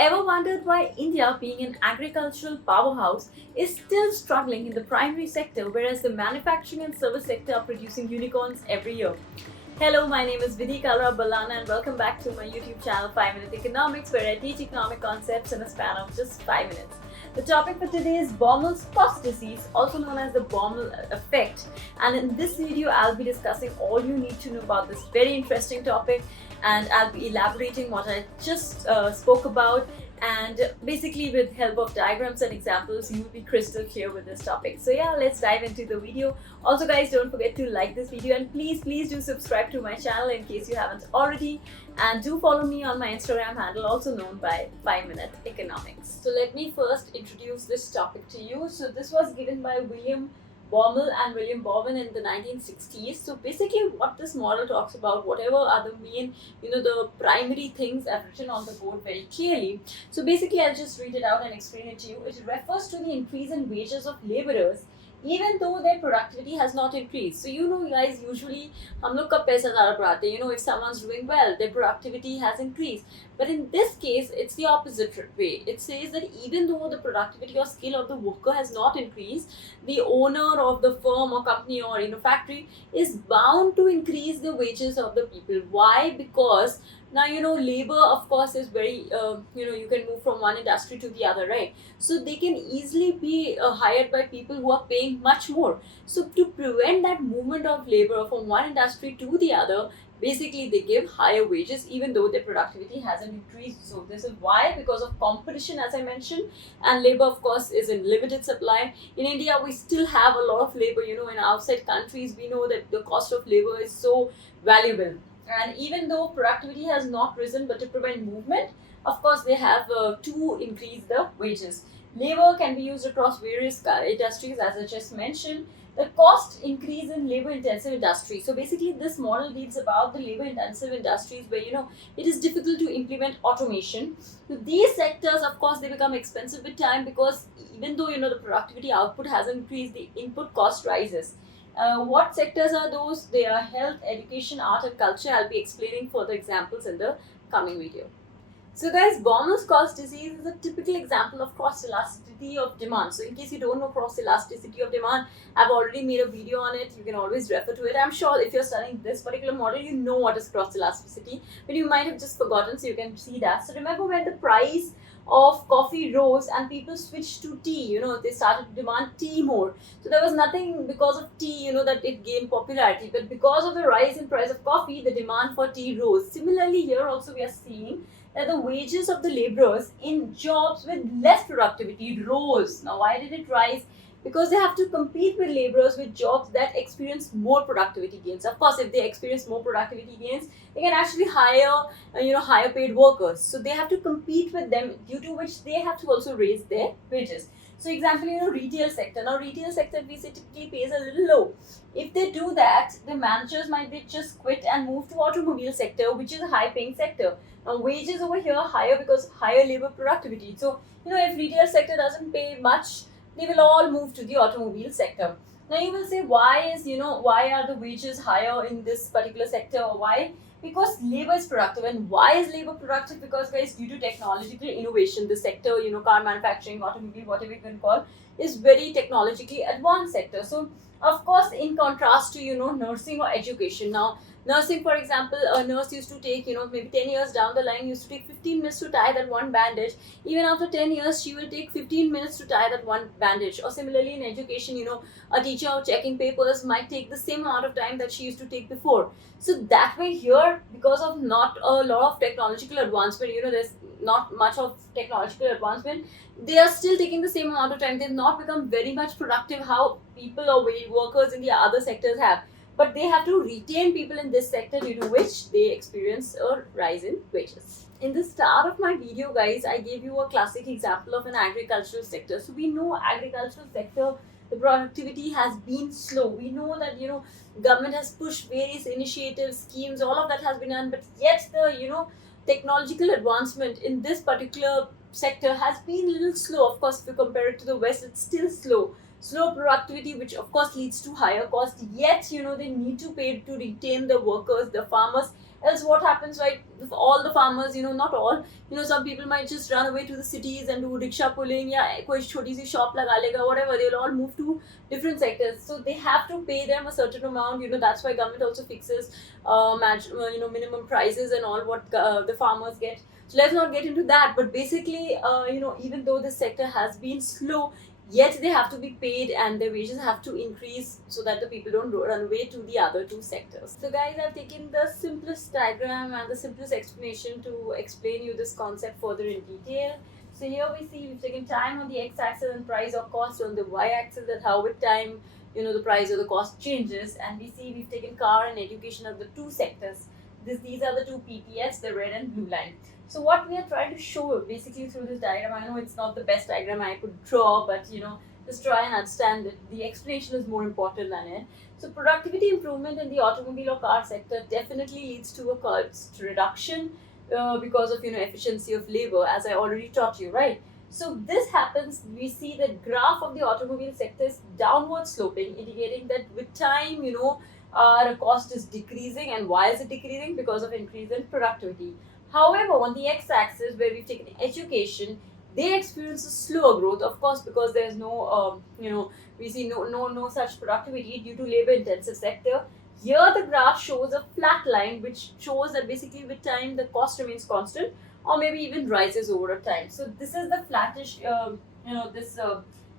Ever wondered why India, being an agricultural powerhouse, is still struggling in the primary sector, whereas the manufacturing and service sector are producing unicorns every year? Hello, my name is Vidhi Kalra Balana, and welcome back to my YouTube channel 5 Minute Economics, where I teach economic concepts in a span of just 5 minutes. The topic for today is Baumol's cost disease, also known as the Baumol effect. And in this video, I'll be discussing all you need to know about this very interesting topic, and I'll be elaborating what I just spoke about. And basically, with help of diagrams and examples, you will be crystal clear with this topic. So yeah, let's dive into the video. Also, guys, don't forget to like this video, and please do subscribe to my channel in case you haven't already. And do follow me on my Instagram handle, also known by 5 Minute Economics. So let me first introduce this topic to you. So this was given by William Baumol and William Bowen in the 1960s. So basically what this model talks about, whatever are the main, the primary things I've written on the board very clearly. So basically I'll just read it out and explain it to you. It refers to the increase in wages of laborers even though their productivity has not increased. So guys, usually हम लोग का पैसा ज़्यादा बढ़ाते हैं. If someone's doing well, their productivity has increased. But in this case, it's the opposite way. It says that even though the productivity or skill of the worker has not increased, the owner of the firm or company or factory is bound to increase the wages of the people. Why? Because now labor of course is very you can move from one industry to the other, right? So they can easily be hired by people who are paying much more. So to prevent that movement of labor from one industry to the other, basically they give higher wages even though their productivity hasn't increased. So this is why, because of competition, as I mentioned, and labor of course is in limited supply. In India we still have a lot of labor. In outside countries we know that the cost of labor is so valuable. And even though productivity has not risen, but to prevent movement, of course, they have to increase the wages. Labor can be used across various industries, as I just mentioned. The cost increase in labor-intensive industries. So basically, this model reads about the labor-intensive industries where it is difficult to implement automation. So these sectors, of course, they become expensive with time because even though the productivity output hasn't increased, the input cost rises. What sectors are those? They are health, education, art and culture. I'll be explaining further examples in the coming video. So guys, Baumol's cost disease is a typical example of cross elasticity of demand. So in case you don't know cross elasticity of demand, I've already made a video on it. You can always refer to it. I'm sure if you're studying this particular model, you know what is cross elasticity, but you might have just forgotten, so you can see that. So remember when the price of coffee rose and people switched to tea, they started to demand tea more. So there was nothing because of tea, that it gained popularity, but because of the rise in price of coffee, the demand for tea rose. Similarly, here also we are seeing that the wages of the laborers in jobs with less productivity rose. Now, why did it rise? Because they have to compete with laborers with jobs that experience more productivity gains. Of course, if they experience more productivity gains, they can actually hire, higher paid workers. So they have to compete with them, due to which they have to also raise their wages. So example, retail sector. Now, retail sector basically pays a little low. If they do that, the managers might just quit and move to automobile sector, which is a high paying sector. Now, wages over here higher because higher labor productivity. So, if retail sector doesn't pay much, they will all move to the automobile sector. Now you will say, why are the wages higher in this particular sector, or why? Because labor is productive. And why is labor productive? Because guys, due to technological innovation, the sector, car manufacturing, automobile, whatever you can call, is very technologically advanced sector. So of course, in contrast to nursing or education. Now nursing, for example, a nurse used to take, maybe 10 years down the line, used to take 15 minutes to tie that one bandage. Even after 10 years, she will take 15 minutes to tie that one bandage. Or similarly in education, a teacher checking papers might take the same amount of time that she used to take before. So that way here, because of not a lot of technological advancement, there's not much of technological advancement, they are still taking the same amount of time. They've not become very much productive how people or workers in the other sectors have. But they have to retain people in this sector, due to which they experience a rise in wages. In the start of my video, guys, I gave you a classic example of an agricultural sector. So we know agricultural sector, the productivity has been slow. We know that government has pushed various initiatives, schemes, all of that has been done, but yet the technological advancement in this particular sector has been a little slow. Of course, if you compare it to the West, it's still slow. Slow productivity, which of course leads to higher cost, yet they need to pay to retain the workers, the farmers, Else what happens, right? With all the farmers, not all, some people might just run away to the cities and do rickshaw pulling, yeah, koi choti si shop laga lega, whatever. They'll all move to different sectors, so they have to pay them a certain amount. That's why government also fixes minimum prices and all what the farmers get. So let's not get into that, but basically, even though the sector has been slow, yet they have to be paid and their wages have to increase so that the people don't run away to the other two sectors. So guys, I've taken the simplest diagram and the simplest explanation to explain you this concept further in detail. So here we see we've taken time on the x-axis and price or cost on the y-axis, that how with time the price or the cost changes. And we see we've taken car and education as the two sectors. These are the two PPS, the red and blue line. So what we are trying to show basically through this diagram, I know it's not the best diagram I could draw, but just try and understand it. The explanation is more important than it. So productivity improvement in the automobile or car sector definitely leads to a cost reduction because of efficiency of labor, as I already taught you, right? So this happens, we see that graph of the automobile sector is downward sloping, indicating that with time, our cost is decreasing. And why is it decreasing? Because of increase in productivity. However, on the x-axis, where we've taken education, they experience a slower growth, of course, because there's no, we see no such productivity due to labor-intensive sector. Here, the graph shows a flat line, which shows that basically with time the cost remains constant, or maybe even rises over time. So this is the flattish, this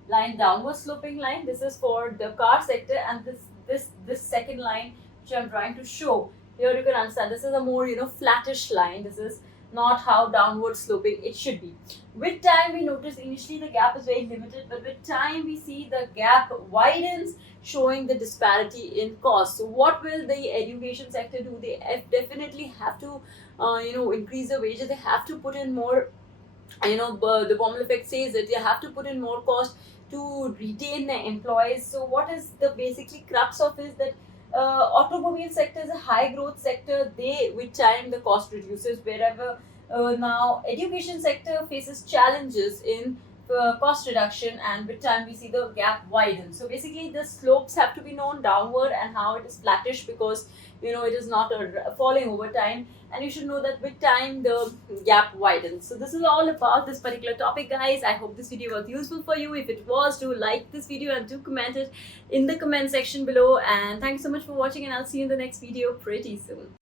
line, downward sloping line. This is for the car sector, and this second line, which I'm trying to show. Here you can understand this is a more flattish line. This is not how downward sloping it should be. With time, we notice initially the gap is very limited, but with time we see the gap widens, showing the disparity in cost. So what will the education sector do? They definitely have to increase the wages. They have to put in more, the Baumol effect says that they have to put in more cost to retain their employees. So what is the basically crux of is that automobile sector is a high growth sector. They, with time, the cost reduces. Wherever now education sector faces challenges in cost reduction, and with time we see the gap widen. So basically the slopes have to be known downward, and how it is flattish because it is not falling over time. And you should know that with time the gap widens. So this is all about this particular topic, guys. I hope this video was useful for you. If it was, do like this video and do comment it in the comment section below. And thanks so much for watching, and I'll see you in the next video pretty soon.